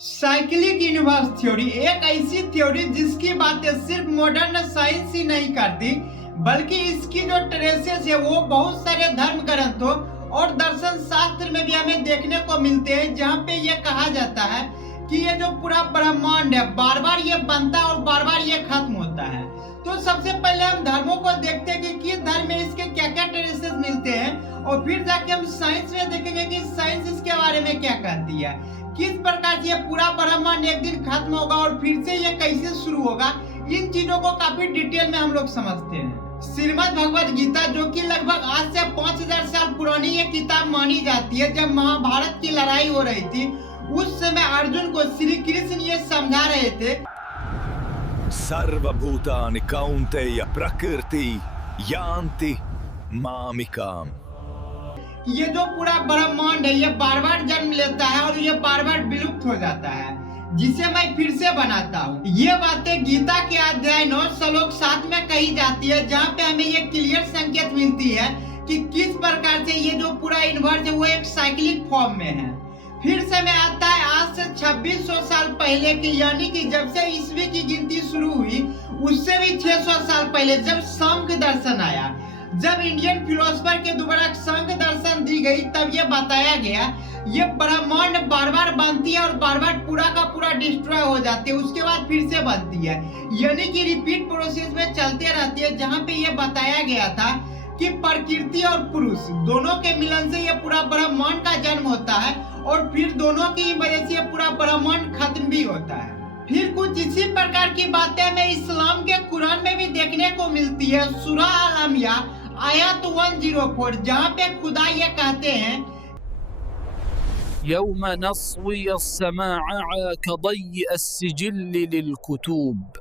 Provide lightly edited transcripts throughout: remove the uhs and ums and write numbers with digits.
Cyclic universe theory एक ऐसी theory जिसकी बातें सिर्फ मॉडर्न साइंस ही नहीं करती, बल्कि इसकी जो ट्रेसेस है वो बहुत सारे धर्म ग्रंथों और दर्शन शास्त्र में भी हमें देखने को मिलते हैं, जहाँ पे ये कहा जाता है कि ये जो पूरा ब्रह्मांड है बार बार ये बनता है और बार बार ये खत्म होता है। तो सबसे पहले हम धर्मों को देखते हैं कि किस धर्म में इसके क्या क्या ट्रेसेस मिलते हैं, और फिर जाके हम साइंस में देखेंगे कि साइंस इसके बारे में क्या कहती है, किस प्रकार से ये पूरा ब्रह्मांड एक दिन खत्म होगा और फिर से ये कैसे शुरू होगा। इन चीजों को काफी डिटेल में हम लोग समझते हैं। श्रीमद् भगवद गीता, जो कि लगभग आज से 5000 साल पुरानी ये किताब मानी जाती है, जब महाभारत की लड़ाई हो रही थी उस समय अर्जुन को श्री कृष्ण ये समझा रहे थे, सर्वभूतानि कौन्तेय प्रकृति यान्ति मामिकाम। ये जो पूरा ब्रह्मांड है ये बार बार जन्म लेता है और ये बार बार विलुप्त हो जाता है, जिसे मैं फिर से बनाता हूँ। ये बातें गीता के अध्याय 9 श्लोक 7 में कही जाती है, जहाँ पे हमें ये क्लियर संकेत मिलती है कि किस प्रकार से ये जो पूरा यूनिवर्स है वो एक साइक्लिक फॉर्म में है। फिर समय आता है आज से 2600 साल पहले की, यानी कि जब से ईस्वी की गिनती शुरू हुई उससे भी 600 साल पहले, जब सांख्य दर्शन आया, जब इंडियन फिलोसफर के द्वारा सांख्य दर्शन दी गई, तब ये बताया गया ये ब्रह्मांड बार बार बनती है और बार बार पूरा का पूरा डिस्ट्रॉय हो जाती है, उसके बाद फिर से बनती है, यानी कि रिपीट प्रोसेस में चलते रहती है। जहाँ पे ये बताया गया था कि प्रकृति और पुरुष दोनों के मिलन से ये पूरा ब्रह्मांड का जन्म होता है और फिर दोनों की वजह से पूरा ब्रह्मांड खत्म भी होता है। फिर कुछ इसी प्रकार की बातें हमें इस्लाम के कुरान में भी देखने को मिलती है। सूरा अल-अंबिया आयत 104, जहाँ पे खुदा ये कहते हैं, यौम नस्वी अस्समाअ कदय्य अस्सिजिल्ल लिलकुतुब,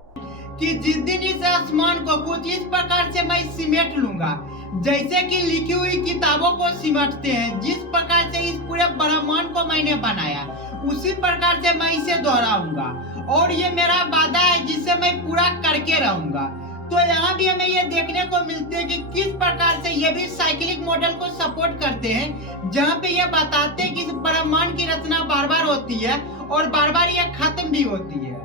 कि जिस दिन इस आसमान को कुछ इस प्रकार से मैं सिमट लूंगा, जैसे कि लिखी हुई किताबों को सिमटते हैं। जिस प्रकार से इस पूरे ब्रह्मांड को मैंने बनाया उसी प्रकार से मैं इसे दोहराऊंगा, और ये मेरा वादा है जिसे मैं पूरा करके रहूंगा। तो यहाँ भी हमें ये देखने को मिलते हैं कि किस प्रकार से ये भी साइक्लिक मॉडल को सपोर्ट करते हैं, जहाँ पे ये बताते हैं कि इस ब्रह्मांड की रचना बार बार होती है और बार बार ये खत्म भी होती है।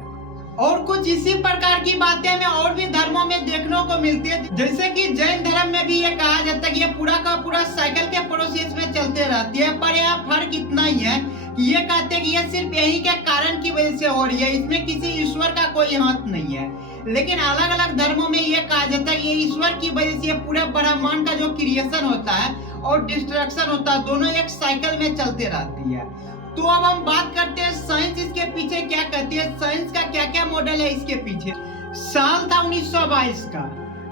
और कुछ इसी प्रकार की बातें हमें और भी धर्मों में देखने को मिलती है, जैसे कि जैन धर्म में भी ये कहा जाता है कि ये पूरा का पूरा साइकिल के प्रोसेस में चलते रहती है। पर यहाँ फर्क इतना ही है कि ये कहते हैं कि ये सिर्फ यही के कारण की वजह से हो रही है, इसमें किसी ईश्वर का कोई हाथ नहीं है। लेकिन अलग अलग धर्मों में ये कहा जाता है कि ये ईश्वर की वजह से पूरे ब्रह्मांड का जो क्रिएशन होता है और डिस्ट्रक्शन होता है, दोनों एक साइकिल में चलते रहती है। तो अब हम बात करते हैं साइंस इसके पीछे क्या कहती है, साइंस का क्या क्या मॉडल है इसके पीछे। साल था 1922 का,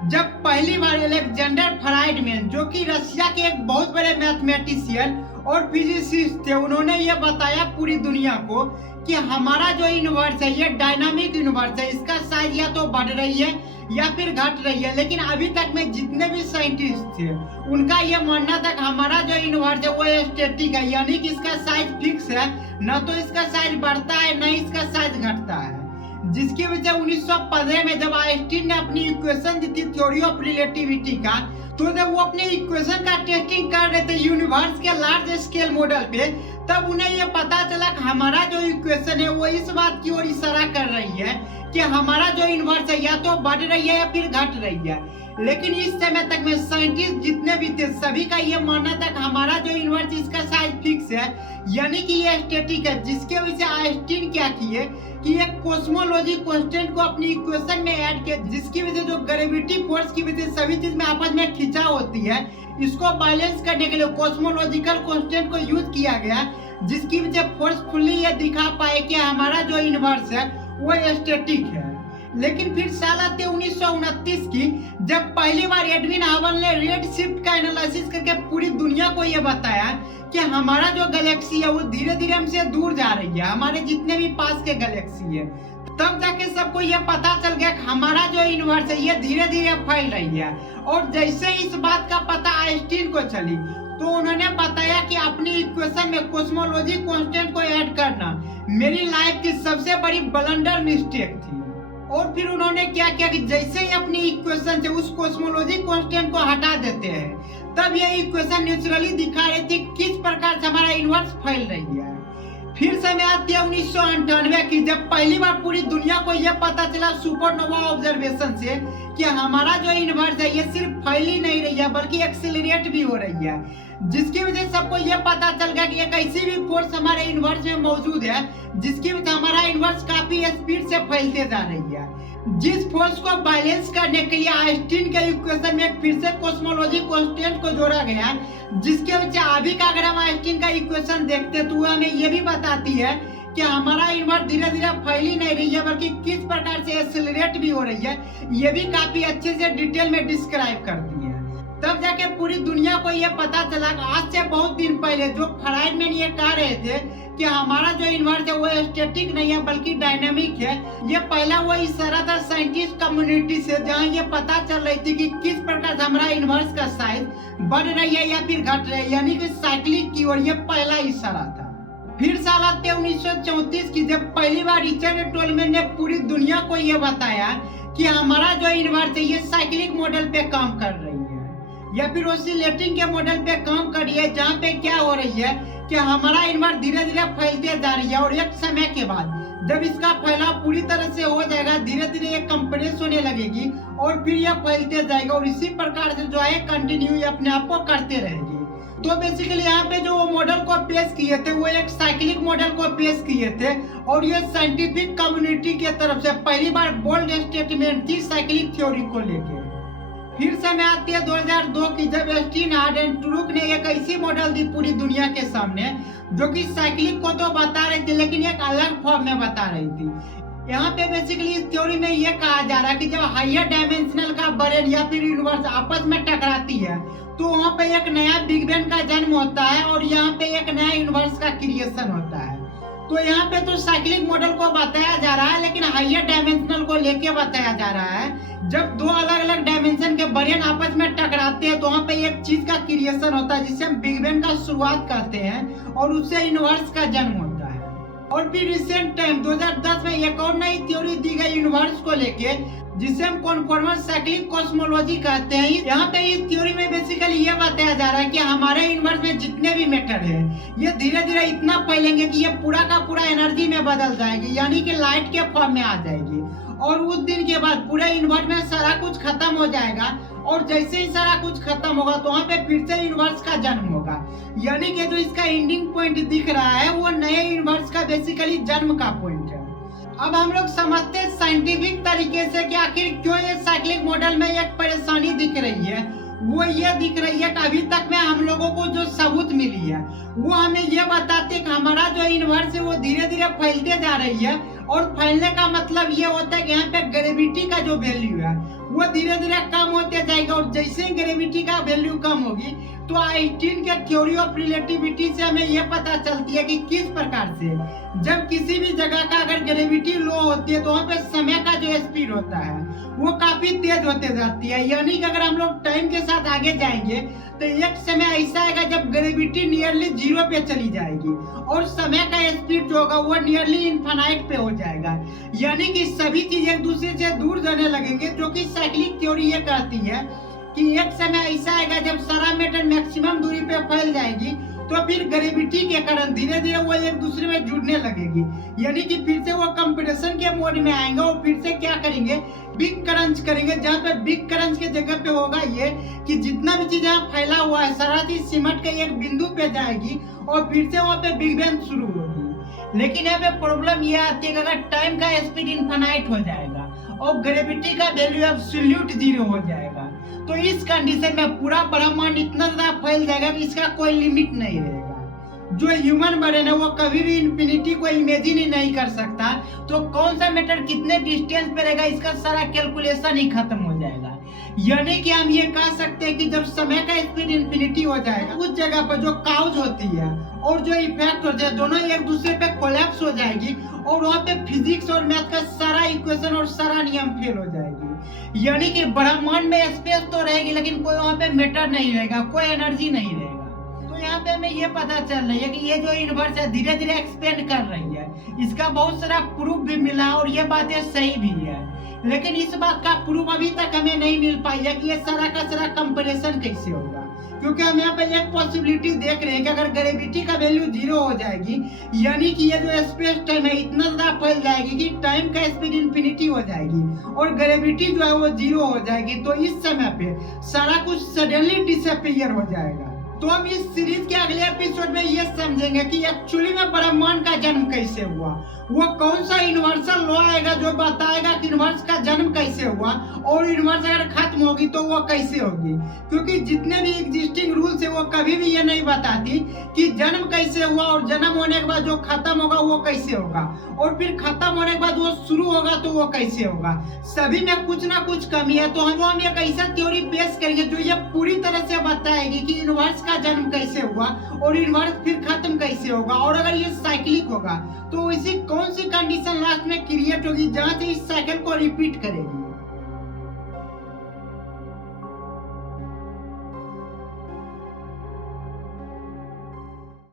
जब पहली बार अलेक्जेंडर फ्राइडमैन, जो कि रशिया के एक बहुत बड़े मैथमेटिशियन और फिजिसिस्ट थे, उन्होंने ये बताया पूरी दुनिया को कि हमारा जो यूनिवर्स है ये डायनामिक यूनिवर्स है, इसका साइज या तो बढ़ रही है या फिर घट रही है। लेकिन अभी तक में जितने भी साइंटिस्ट थे उनका ये मानना था कि हमारा जो यूनिवर्स है वो स्टैटिक है, यानी कि इसका साइज फिक्स है, न तो इसका साइज बढ़ता है न इसका साइज घटता है। जिसकी वजह 1915 में जब आइंस्टीन ने अपनी इक्वेशन दी थी थ्योरी ऑफ रिलेटिविटी का, तो जब वो अपने इक्वेशन का टेस्टिंग कर रहे थे यूनिवर्स के लार्ज स्केल मॉडल पे, तब उन्हें ये पता चला कि हमारा जो इक्वेशन है वो इस बात की ओर इशारा कर रही है कि हमारा जो यूनिवर्स है या तो बढ़ रही है या फिर घट रही है। लेकिन इस समय तक में साइंटिस्ट जितने भी थे सभी का ये मानना था कि हमारा जो यूनिवर्स इसका साइज फिक्स है, यानी कि ये स्टैटिक है। जिसके वजह से आइंस्टीन क्या किए कि एक कॉस्मोलॉजी कांस्टेंट को अपनी इक्वेशन में ऐड किया, जिसकी वजह से जो ग्रेविटी फोर्स की वजह से सभी चीज में आपस में खिंचाव होती है, इसको बैलेंस करने के लिए कॉस्मोलॉजिकल कांस्टेंट को यूज किया गया, जिसकी वजह फोर्सफुली ये दिखा पाए कि हमारा जो यूनिवर्स है वो स्टैटिक है। लेकिन फिर साल आते 1929 की, जब पहली बार एडविन हबल ने रेड शिफ्ट का एनालिसिस करके पूरी दुनिया को ये बताया कि हमारा जो गैलेक्सी है वो धीरे धीरे हमसे दूर जा रही है, हमारे जितने भी पास के गैलेक्सी है, तब जाके सबको ये पता चल गया कि हमारा जो यूनिवर्स है ये धीरे धीरे फैल रही है। और जैसे इस बात का पता आइंस्टीन को चली, तो उन्होंने बताया कि अपनी इक्वेशन में कॉस्मोलॉजी कांस्टेंट को ऐड करना मेरी लाइफ की सबसे बड़ी ब्लंडर मिस्टेक थी। और फिर उन्होंने क्या किया कि जैसे ही अपनी इक्वेशन से उस कॉस्मोलॉजी कांस्टेंट को हटा देते हैं, तब ये इक्वेशन नेचुरली दिखा रही थी किस प्रकार से हमारा यूनिवर्स फैल रही है। फिर समय आती है 1998 जब पहली बार पूरी दुनिया को यह पता चला सुपरनोवा ऑब्जर्वेशन से कि हमारा जो यूनिवर्स है ये सिर्फ फैल ही नहीं रही है बल्कि एक्सेलरेट भी हो रही है, जिसकी वजह से सबको यह पता चल गया कि एक ऐसी भी फोर्स हमारे यूनिवर्स में मौजूद है जिसकी वजह से हमारा यूनिवर्स काफी स्पीड से फैलते जा रही है। जिस फोर्स को बैलेंस करने के लिए आइंस्टीन के इक्वेशन में फिर से कॉस्मोलॉजी कांस्टेंट को जोड़ा गया, जिसके वजह से अभी का अगर हम आइंस्टीन का इक्वेशन देखते हैं तो वो हमें ये भी बताती है कि हमारा यूनिवर्स धीरे धीरे फैल ही नहीं रही है बल्कि किस प्रकार से एक्सेलरेट भी हो रही है, ये भी काफी अच्छे से डिटेल में डिस्क्राइब करती है। तब जाके पूरी दुनिया को ये पता चला आज से बहुत दिन पहले जो फ्राइडमैन ये कह रहे थे कि हमारा जो यूनिवर्स है वो स्टैटिक नहीं है बल्कि डायनामिक है। ये पहला वो इशारा था साइंटिस्ट कम्युनिटी से जहाँ ये पता चल रही थी कि किस प्रकार से हमारा यूनिवर्स का साइज बढ़ रही है या फिर घट रही है, यानी कि साइक्लिक की ओर ये पहला इशारा था। फिर साल आते 1934 की जब पहली बार रिचर्ड टोलमैन ने पूरी दुनिया को ये बताया कि हमारा जो यूनिवर्स है ये साइक्लिक मॉडल पे काम कर रही है या फिर ऑसिलेटिंग के मॉडल पे काम कर रही है, जहाँ पे क्या हो रही है कि हमारा यूनिवर्स धीरे धीरे फैलते जा रही है और एक समय के बाद जब इसका फैलाव पूरी तरह से हो जाएगा धीरे धीरे ये कंप्रेस होने लगेगी और फिर ये फैलते जाएगा और इसी प्रकार से जो है कंटिन्यू अपने आप को करते रहेगी। तो बेसिकली यहाँ पे जो मॉडल को पेश किए थे वो एक साइक्लिक मॉडल को पेश किए थे और ये साइंटिफिक कम्युनिटी के तरफ से पहली बार बोल्ड स्टेटमेंट थी साइक्लिक थ्योरी को लेके। फिर समय आती है 2002 की जब स्टीनहार्ड एंड टुरुक ने एक ऐसी मॉडल दी पूरी दुनिया के सामने जो कि साइक्लिक को तो बता रही थी लेकिन एक अलग फॉर्म में बता रही थी। यहाँ पे बेसिकली इस थ्योरी में ये कहा जा रहा है कि जब हायर डायमेंशनल का ब्रेन या फिर यूनिवर्स आपस में टकराती है तो वहाँ पे एक नया बिग बैंग का जन्म होता है और यहाँ पे एक नया यूनिवर्स का क्रिएशन होता है। तो यहाँ पे तो साइक्लिक मॉडल को बताया जा रहा है लेकिन हायर डायमेंशनल को लेके बताया जा रहा है। जब दो अलग अलग डायमेंशन के ब्रेन आपस में टकराते हैं तो वहाँ पे एक चीज का क्रिएशन होता है जिसे हम बिग बैंग का शुरुआत करते हैं और उससे यूनिवर्स का जन्म होता है। और फिर रिसेंट टाइम 2010 में एक और नई थ्योरी दी गई यूनिवर्स को लेके जिसे हम कॉन्फॉर्मल साइक्लिक कॉस्मोलॉजी कहते हैं। यहाँ पे इस थ्योरी में बेसिकली ये बताया जा रहा है कि हमारे यूनिवर्स में जितने भी मैटर है ये धीरे धीरे इतना फैलेंगे कि ये पूरा का पूरा एनर्जी में बदल जाएगी, यानी कि लाइट के फॉर्म में आ जाएगी और उस दिन के बाद पूरे यूनिवर्स में सारा कुछ खत्म हो जाएगा और जैसे ही सारा कुछ खत्म होगा तो वहाँ पे फिर से यूनिवर्स का जन्म होगा, यानी कि जो इसका एंडिंग पॉइंट दिख रहा है वो नए यूनिवर्स का बेसिकली जन्म का पॉइंट है। अब हम लोग समझते हैं साइंटिफिक तरीके से कि आखिर क्यों ये साइक्लिक मॉडल में एक परेशानी दिख रही है। वो ये दिख रही है कि अभी तक में हम लोगों को जो सबूत मिली है वो हमें ये बताते हैं कि हमारा जो यूनिवर्स है वो धीरे धीरे फैलते जा रही है और फैलने का मतलब ये होता है कि यहाँ पे ग्रेविटी का जो वैल्यू है वो धीरे धीरे कम होते जाएगा और जैसे ही ग्रेविटी का वैल्यू कम होगी तो आइंस्टीन के थ्योरी ऑफ रिलेटिविटी से हमें यह पता चलती है कि किस प्रकार से जब किसी भी जगह का अगर ग्रेविटी लो होती है तो वहाँ पे समय का जो स्पीड होता है वो काफी तेज होते जाती है, यानी कि अगर हम लोग टाइम के साथ आगे जाएंगे तो एक समय ऐसा आएगा जब ग्रेविटी नियरली 0 पे चली जाएगी और समय का स्पीड जो होगा वो नियरली इनफाइनाइट पे हो जाएगा, यानी कि सभी चीज एक दूसरे से दूर जाने लगेंगे। जो कि साइक्लिक थ्योरी ये कहती है कि एक समय ऐसा आएगा जब सारा मैटर मैक्सिमम दूरी पे फैल जाएगी तो फिर ग्रेविटी के कारण धीरे धीरे वो एक दूसरे में जुड़ने लगेगी, यानी कि फिर से वो कंप्रेशन के मोड में आएंगे और फिर से क्या करेंगे बिग क्रंच करेंगे, जहाँ पे बिग क्रंच के जगह पे होगा ये कि जितना भी चीज यहाँ फैला हुआ है सारा चीज सिमट के एक बिंदु पे जाएगी और फिर से वहाँ पे बिग बैंग शुरू होगी। लेकिन यहाँ पे प्रॉब्लम ये आती है कि अगर टाइम का स्पीड इनफाइनाइट हो जाएगा और ग्रेविटी का वैल्यू एब्सोल्यूट 0 हो जाएगा तो इस कंडीशन में पूरा ब्रह्मांड इतना ज्यादा फैल जाएगा कि इसका कोई लिमिट नहीं रहेगा। जो ह्यूमन ब्रेन है वो कभी भी इंफिनिटी को इमेजिन ही नहीं कर सकता, तो कौन सा मैटर कितने डिस्टेंस पे रहेगा इसका सारा कैलकुलेशन ही खत्म हो जाएगा। यानी कि हम ये कह सकते हैं कि जब समय का स्पीड इंफिनिटी हो जाएगा उस जगह पर जो काउज होती है और जो इफेक्ट होते हैं दोनों एक दूसरे पे कोलैप्स हो जाएगी और वहाँ पे फिजिक्स और मैथ का सारा इक्वेशन और सारा नियम फेल हो जाएगी, यानी कि ब्रह्मांड में स्पेस तो रहेगी लेकिन कोई वहाँ पे मैटर नहीं रहेगा, कोई एनर्जी नहीं रहेगा। तो यहाँ पे हमें ये पता चल रही है कि ये जो यूनिवर्स है धीरे धीरे एक्सपेंड कर रही है, इसका बहुत सारा प्रूफ भी मिला और ये बातें सही भी है, लेकिन इस बात का प्रूफ अभी तक हमें नहीं मिल पाई है कि ये सारा का सारा कंपैरिजन कैसे होगा, क्योंकि हम यहाँ पे एक पॉसिबिलिटी देख रहे हैं कि अगर ग्रेविटी का वैल्यू 0 हो जाएगी, यानी कि ये जो स्पेस टाइम है इतना ज्यादा फैल जाएगी कि टाइम का स्पीड इंफिनिटी हो जाएगी और ग्रेविटी जो है वो 0 हो जाएगी। तो इस समय पे सारा कुछ सडनली डिसअपीयर हो जाएगा। तो हम इस सीरीज के अगले एपिसोड में ये समझेंगे कि एक्चुअली में ब्रह्मांड का जन्म कैसे हुआ, वो कौन सा यूनिवर्सल लॉ आएगा जो बताएगा कि यूनिवर्स का जन्म कैसे हुआ और यूनिवर्स अगर खत्म होगी तो वो कैसे होगी। क्योंकि जितने भी एग्जिस्टिंग रूल्स है वो कभी भी ये नहीं बताती कि जन्म कैसे हुआ और जन्म होने के बाद जो खत्म होगा वो कैसे होगा और फिर खत्म होने के बाद वो शुरू होगा तो वो कैसे होगा। सभी में कुछ ना कुछ कमी है। तो हम एक ऐसा थ्योरी पेश करेंगे जो ये पूरी तरह से बताएगी कि यूनिवर्स का जन्म कैसे हुआ और यूनिवर्स फिर खत्म कैसे होगा और अगर ये साइक्लिक होगा तो इसी कौन सी कंडीशन लास्ट में क्रिएट होगी जहां से इस साइकिल को रिपीट करेगी।